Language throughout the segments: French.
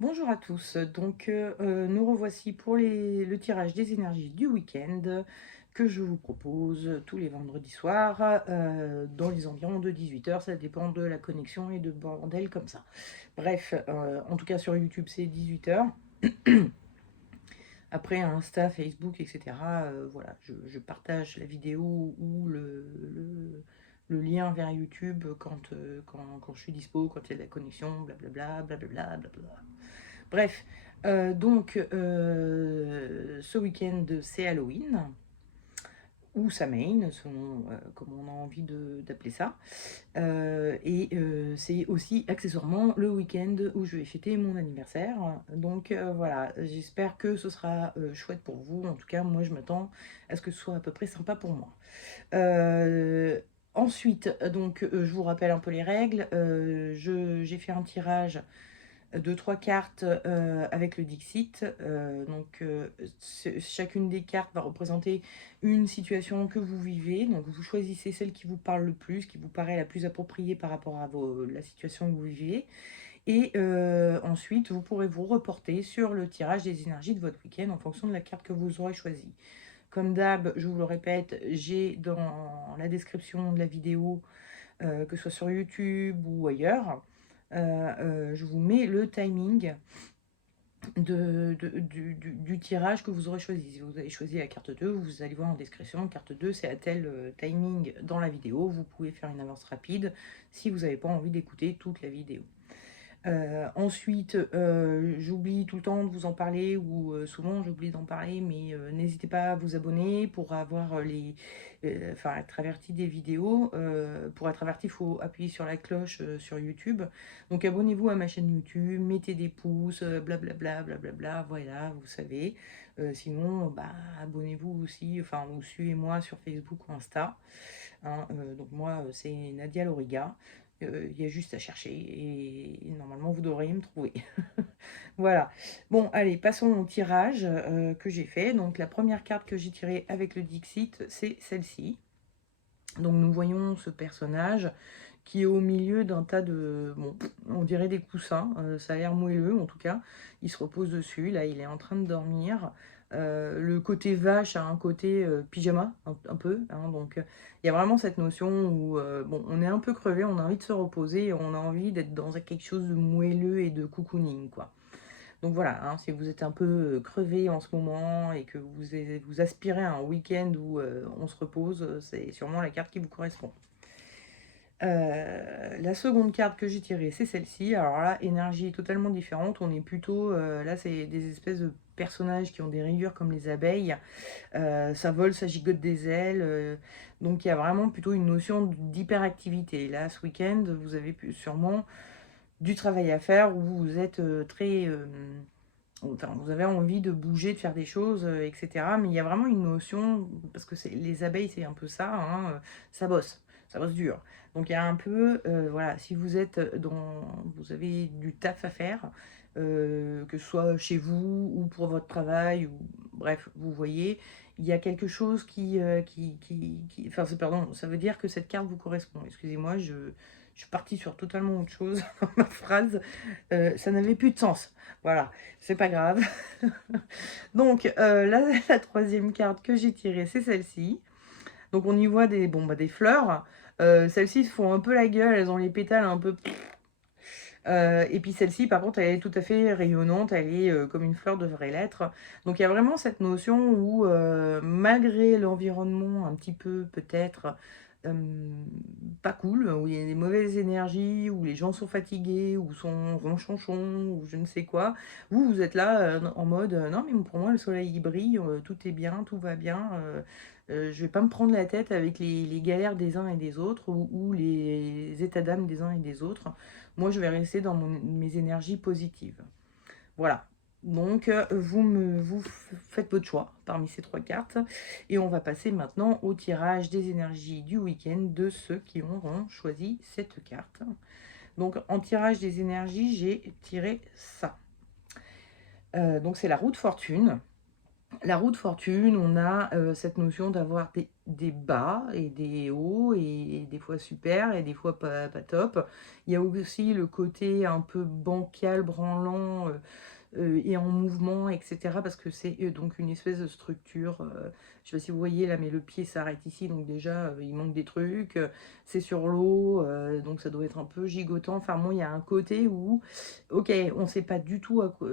Bonjour à tous, donc nous revoici pour le tirage des énergies du week-end que je vous propose tous les vendredis soirs dans les environs de 18 h. Ça dépend de la connexion et de bordel comme ça. Bref, en tout cas sur YouTube c'est 18 h. Après Insta, Facebook, etc. Voilà, je partage la vidéo ou le lien vers YouTube quand je suis dispo, quand il y a de la connexion, blablabla, blablabla, blablabla. Bref, ce week-end c'est Halloween, ou Samhain, selon comme on a envie d'appeler ça. C'est aussi accessoirement le week-end où je vais fêter mon anniversaire. Donc voilà, j'espère que ce sera chouette pour vous. En tout cas, moi je m'attends à ce que ce soit à peu près sympa pour moi. Euh, Ensuite, je vous rappelle un peu les règles. J'ai fait un tirage de trois cartes avec le Dixit. Chacune des cartes va représenter une situation que vous vivez. Donc, vous choisissez celle qui vous parle le plus, qui vous paraît la plus appropriée par rapport à la situation que vous vivez. Et ensuite, vous pourrez vous reporter sur le tirage des énergies de votre week-end en fonction de la carte que vous aurez choisie. Comme d'hab, je vous le répète, j'ai dans la description de la vidéo, que ce soit sur YouTube ou ailleurs, je vous mets le timing du tirage que vous aurez choisi. Si vous avez choisi la carte 2, vous allez voir en description, carte 2, c'est à tel timing dans la vidéo. Vous pouvez faire une avance rapide si vous n'avez pas envie d'écouter toute la vidéo. Ensuite, j'oublie tout le temps de vous en parler, ou souvent j'oublie d'en parler, mais n'hésitez pas à vous abonner pour avoir enfin, être averti des vidéos. Pour être averti, il faut appuyer sur la cloche sur YouTube. Donc abonnez-vous à ma chaîne YouTube, mettez des pouces, blablabla, blablabla, voilà, vous savez. Sinon, bah, abonnez-vous aussi, enfin, ou suivez-moi sur Facebook ou Insta. Hein, donc moi, c'est Nadia Loriga. Il y a juste à chercher et normalement vous devriez me trouver. Voilà. Bon, allez, passons au tirage que j'ai fait. Donc la première carte que j'ai tirée avec le Dixit, c'est celle-ci. Donc nous voyons ce personnage qui est au milieu d'un tas de, bon, on dirait des coussins, ça a l'air moelleux en tout cas. Il se repose dessus, là il est en train de dormir. Le côté vache a un côté pyjama, un peu, hein. Donc il y a vraiment cette notion où bon, on est un peu crevé, on a envie de se reposer, et on a envie d'être dans quelque chose de moelleux et de cocooning, quoi. Donc voilà, hein, si vous êtes un peu crevé en ce moment et que vous aspirez à un week-end où on se repose, c'est sûrement la carte qui vous correspond. La seconde carte que j'ai tirée, c'est celle-ci. Alors là, énergie totalement différente. On est plutôt, là, c'est des espèces de personnages qui ont des rayures comme les abeilles. Ça vole, ça gigote des ailes. Donc il y a vraiment plutôt une notion d'hyperactivité. Là, ce week-end, vous avez sûrement du travail à faire, où vous êtes très... enfin, vous avez envie de bouger, de faire des choses, etc. Mais il y a vraiment une notion, parce que les abeilles, c'est un peu ça, hein, ça bosse dur. Donc il y a un peu, voilà, si vous êtes vous avez du taf à faire, que ce soit chez vous ou pour votre travail, ou bref, vous voyez, il y a quelque chose enfin, pardon, ça veut dire que cette carte vous correspond. Excusez-moi, je suis partie sur totalement autre chose dans ma phrase. Ça n'avait plus de sens. Voilà, c'est pas grave. Donc, la troisième carte que j'ai tirée, c'est celle-ci. Donc, on y voit des fleurs. Celles-ci se font un peu la gueule, elles ont les pétales un peu... et puis celle-ci, par contre, elle est tout à fait rayonnante, elle est comme une fleur devrait l'être. Donc, il y a vraiment cette notion où, malgré l'environnement un petit peu, peut-être, euh, pas cool, où il y a des mauvaises énergies, où les gens sont fatigués, ou sont ronchonchons, ou je ne sais quoi, vous êtes là en mode non, mais pour moi, le soleil il brille, tout est bien, tout va bien. Je vais pas me prendre la tête avec les galères des uns et des autres, ou les états d'âme des uns et des autres. Moi, je vais rester dans mes énergies positives. Voilà. Donc, vous faites votre choix parmi ces trois cartes. Et on va passer maintenant au tirage des énergies du week-end de ceux qui auront choisi cette carte. Donc, en tirage des énergies, j'ai tiré ça. Donc, c'est la roue de fortune. La roue de fortune, on a cette notion d'avoir des bas et des hauts, et des fois super et des fois pas top. Il y a aussi le côté un peu bancal, branlant, et en mouvement, et cetera, parce que c'est, donc une espèce de structure, je sais pas si vous voyez là, mais le pied s'arrête ici, donc déjà, il manque des trucs, c'est sur l'eau, donc ça doit être un peu gigotant. Enfin moi, il y a un côté où, OK, on sait pas du tout à quoi,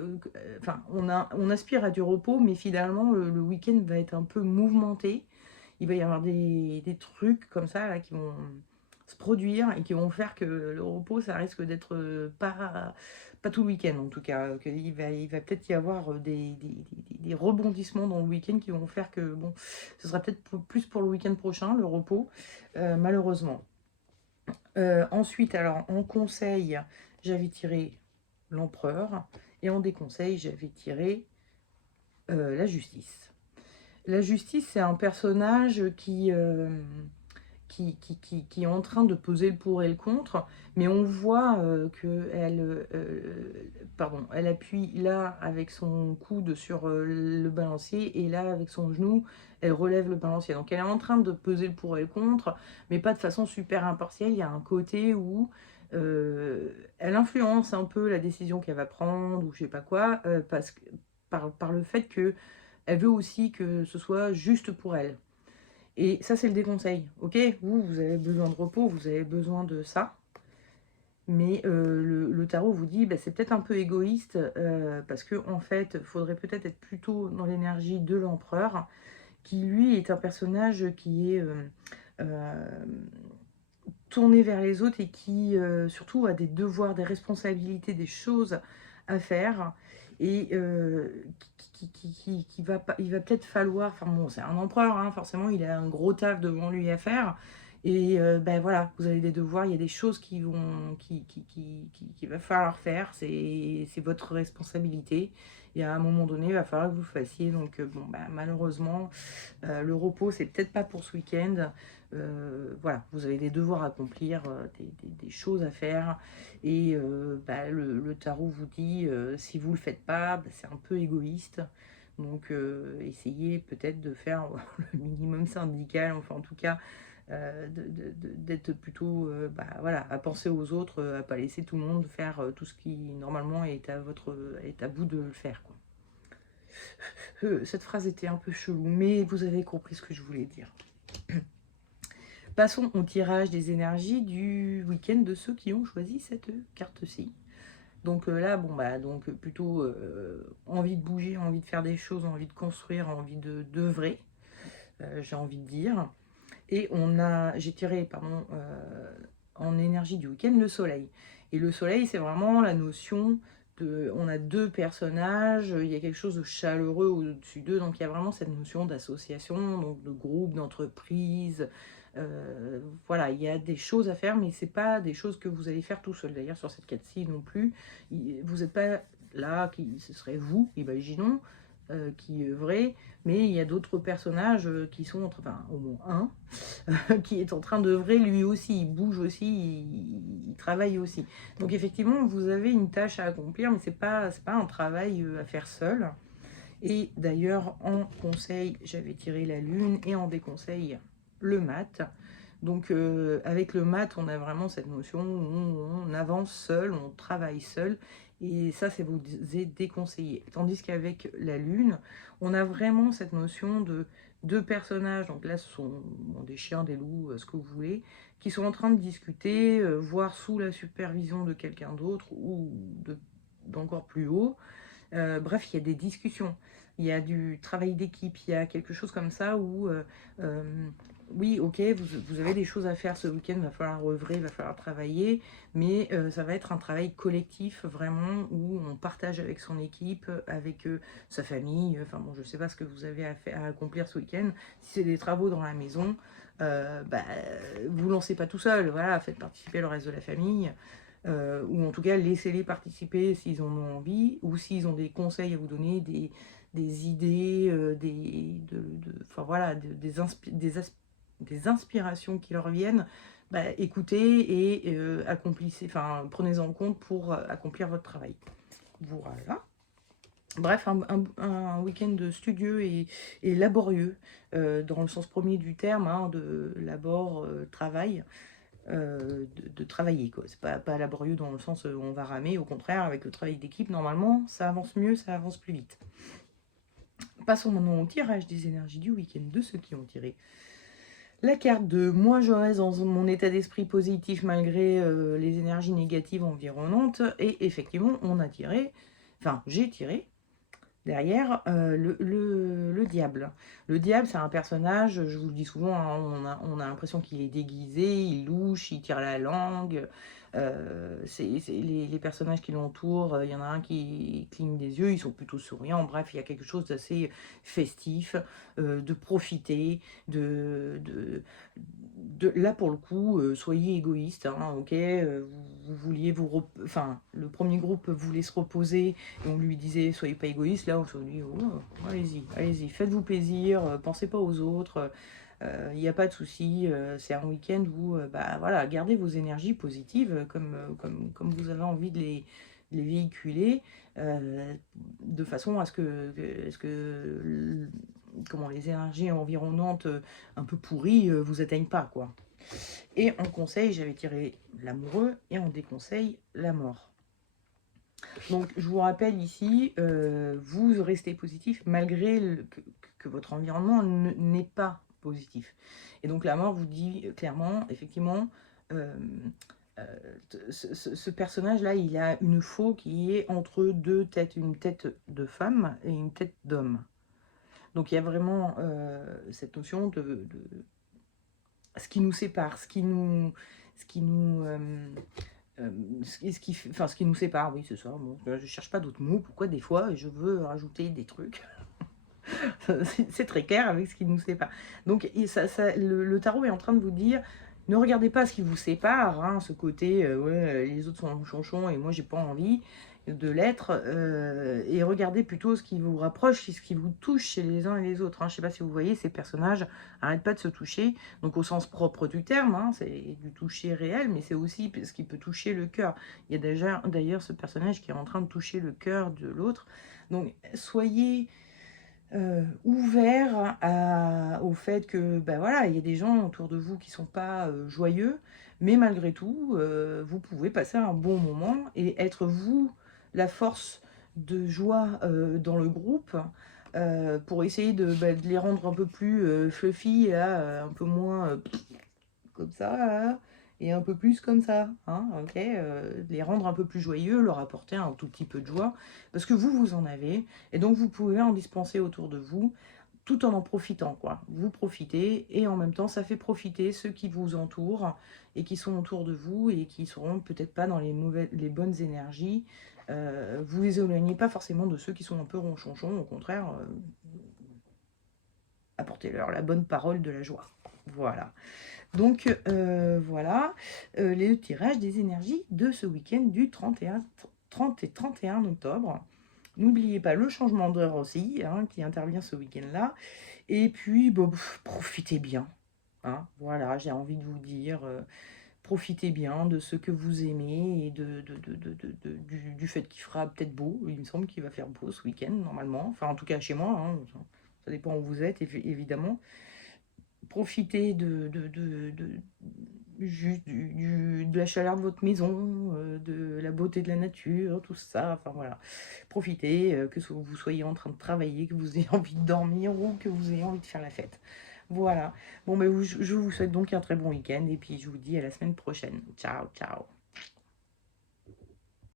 enfin on aspire à du repos, mais finalement le week-end va être un peu mouvementé. Il va y avoir des trucs comme ça là qui vont se produire et qui vont faire que le repos, ça risque d'être, pas tout le week-end en tout cas, il va peut-être y avoir, des rebondissements dans le week-end qui vont faire que, bon, ce sera peut-être plus pour le week-end prochain, le repos, malheureusement. Ensuite, alors en conseil, j'avais tiré l'empereur, et en déconseil, j'avais tiré la justice. La justice, c'est un personnage qui est en train de peser le pour et le contre, mais on voit qu'elle elle appuie là avec son coude sur le balancier, et là avec son genou, elle relève le balancier. Donc elle est en train de peser le pour et le contre, mais pas de façon super impartielle. Il y a un côté où elle influence un peu la décision qu'elle va prendre, ou je sais pas quoi, parce que, par le fait que elle veut aussi que ce soit juste pour elle. Et ça, c'est le déconseil. Ok, vous avez besoin de repos, vous avez besoin de ça. Mais le tarot vous dit, bah, c'est peut-être un peu égoïste, parce que en fait, il faudrait peut-être être plutôt dans l'énergie de l'empereur, qui lui est un personnage qui est euh, tourné vers les autres, et qui surtout a des devoirs, des responsabilités, des choses à faire, et qui va pas, il va peut-être falloir, enfin bon, c'est un empereur, hein, forcément il a un gros taf devant lui à faire, et ben voilà, vous avez des devoirs, il y a des choses qui va falloir faire, c'est votre responsabilité, et à un moment donné il va falloir que vous le fassiez. Donc bon, ben, malheureusement, le repos, c'est peut-être pas pour ce week-end. Voilà, vous avez des devoirs à accomplir, des choses à faire. Et bah, le tarot vous dit, si vous le faites pas, bah, c'est un peu égoïste. Donc essayez peut-être de faire le minimum syndical, enfin en tout cas, d'être plutôt, bah, voilà, à penser aux autres, à pas laisser tout le monde faire tout ce qui normalement est à vous de le faire, quoi. Cette phrase était un peu chelou, mais vous avez compris ce que je voulais dire. Passons au tirage des énergies du week-end de ceux qui ont choisi cette carte-ci. Donc là, bon, bah, donc plutôt envie de bouger, envie de faire des choses, envie de construire, envie d'œuvrer, j'ai envie de dire. Et j'ai tiré, pardon, en énergie du week-end, le soleil. Et le soleil, c'est vraiment la notion de, on a deux personnages, il y a quelque chose de chaleureux au-dessus d'eux, donc il y a vraiment cette notion d'association, donc de groupe, d'entreprise. Voilà, il y a des choses à faire, mais c'est pas des choses que vous allez faire tout seul. D'ailleurs, sur cette carte-ci non plus, vous n'êtes pas là, ce serait vous, imaginons, qui œuvrez, mais il y a d'autres personnages qui sont, enfin au moins un, qui est en train d'œuvrer lui aussi, il bouge aussi, il travaille aussi. Donc effectivement, vous avez une tâche à accomplir, mais c'est pas un travail à faire seul. Et d'ailleurs, en conseil, j'avais tiré la lune, et en déconseil, le mat. Donc avec le mat, on a vraiment cette notion où on avance seul, on travaille seul, et ça, c'est vous est déconseillé. Tandis qu'avec la lune, on a vraiment cette notion de deux personnages, donc là ce sont bon, des chiens, des loups, ce que vous voulez, qui sont en train de discuter, voire sous la supervision de quelqu'un d'autre, ou d'encore plus haut. Bref, il y a des discussions, il y a du travail d'équipe, il y a quelque chose comme ça où, oui, ok, vous avez des choses à faire ce week-end, il va falloir œuvrer, il va falloir travailler, mais ça va être un travail collectif vraiment, où on partage avec son équipe, avec sa famille. Enfin bon, je sais pas ce que vous avez à accomplir ce week-end. Si c'est des travaux dans la maison, bah, vous lancez pas tout seul, voilà, faites participer le reste de la famille. Ou en tout cas laissez-les participer s'ils en ont envie, ou s'ils ont des conseils à vous donner, des idées, enfin, voilà, des inspirations qui leur viennent, bah, écoutez, et accomplissez, enfin, prenez-en compte pour accomplir votre travail. Voilà. Bref, un week-end studieux et laborieux, dans le sens premier du terme, hein, de labeur, travail, de travailler, quoi. C'est pas laborieux dans le sens où on va ramer, au contraire, avec le travail d'équipe, normalement, ça avance mieux, ça avance plus vite. Passons maintenant au tirage des énergies du week-end de ceux qui ont tiré la carte de moi, je reste dans mon état d'esprit positif malgré les énergies négatives environnantes. Et effectivement, on a tiré, enfin, j'ai tiré derrière le diable. Le diable, c'est un personnage, je vous le dis souvent, hein, on a l'impression qu'il est déguisé, il louche, il tire la langue. Les personnages qui l'entourent, il y en a un qui cligne des yeux, ils sont plutôt souriants. Bref, il y a quelque chose d'assez festif, de profiter, là pour le coup, soyez égoïste, hein, ok, vous vouliez enfin, le premier groupe voulait se reposer et on lui disait soyez pas égoïste, là on se dit oh, allez-y, allez-y, faites-vous plaisir, pensez pas aux autres, il n'y a pas de souci, c'est un week-end où bah, voilà, gardez vos énergies positives comme vous avez envie de les véhiculer, de façon à ce que comment les énergies environnantes un peu pourries vous atteignent pas, quoi. Et en conseil, j'avais tiré l'amoureux et en déconseil, la mort. Donc, je vous rappelle ici, vous restez positif malgré que votre environnement n'est pas positif. Et donc, la mort vous dit clairement, effectivement, euh, euh, ce personnage-là, il a une faux qui est entre deux têtes, une tête de femme et une tête d'homme. Donc, il y a vraiment cette notion de ce qui nous sépare, ce qui nous, ce qui nous sépare, oui, c'est ça. Bon, je cherche pas d'autres mots. Pourquoi des fois je veux rajouter des trucs. C'est très clair avec ce qui nous sépare. Donc, le tarot est en train de vous dire. Ne regardez pas ce qui vous sépare, hein, ce côté, ouais, les autres sont chonchons et moi j'ai pas envie de l'être, et regardez plutôt ce qui vous rapproche, ce qui vous touche chez les uns et les autres. Hein. Je sais pas si vous voyez, ces personnages n'arrêtent pas de se toucher, donc au sens propre du terme, hein, c'est du toucher réel, mais c'est aussi ce qui peut toucher le cœur. Il y a d'ailleurs ce personnage qui est en train de toucher le cœur de l'autre. Donc soyez ouvert au fait que ben voilà, il y a des gens autour de vous qui sont pas joyeux, mais malgré tout, vous pouvez passer un bon moment et être vous la force de joie dans le groupe, pour essayer de les rendre un peu plus fluffy, là, un peu moins comme ça, là, et un peu plus comme ça, hein, ok, les rendre un peu plus joyeux, leur apporter un tout petit peu de joie, parce que vous en avez, et donc vous pouvez en dispenser autour de vous, tout en profitant, quoi. Vous profitez, et en même temps, ça fait profiter ceux qui vous entourent, et qui sont autour de vous, et qui seront peut-être pas dans les bonnes énergies. Vous les éloignez pas forcément de ceux qui sont un peu ronchonchons, au contraire, apportez-leur la bonne parole de la joie. Voilà. Donc voilà, les tirages des énergies de ce week-end du 30 et 31 octobre. N'oubliez pas le changement d'heure aussi, hein, qui intervient ce week-end-là. Et puis, bon, profitez bien. Hein, voilà, j'ai envie de vous dire, profitez bien de ce que vous aimez et du fait qu'il fera peut-être beau. Il me semble qu'il va faire beau ce week-end, normalement. Enfin, en tout cas, chez moi, hein, ça dépend où vous êtes, évidemment. Profitez juste de la chaleur de votre maison, de la beauté de la nature, tout ça. Enfin voilà, profitez, que vous soyez en train de travailler, que vous ayez envie de dormir ou que vous ayez envie de faire la fête. Voilà. Bon, ben, je vous souhaite donc un très bon week-end et puis je vous dis à la semaine prochaine. Ciao, ciao.